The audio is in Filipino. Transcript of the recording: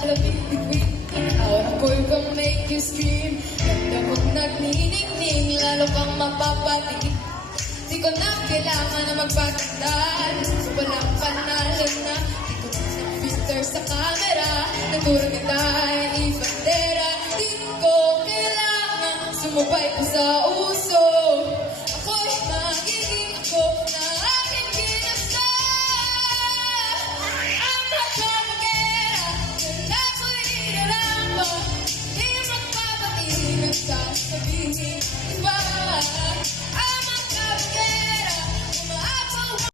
Alam ako'y gonna make you scream. Ganda mong nagniningning, lalo kang mapapatingin. Di ko na kailangan na magpagandaan. So walang panalo na. Di ko na filter sa camera. Naturang ka tayo ibandera. Di ko kailangan sumubay ko sa uso.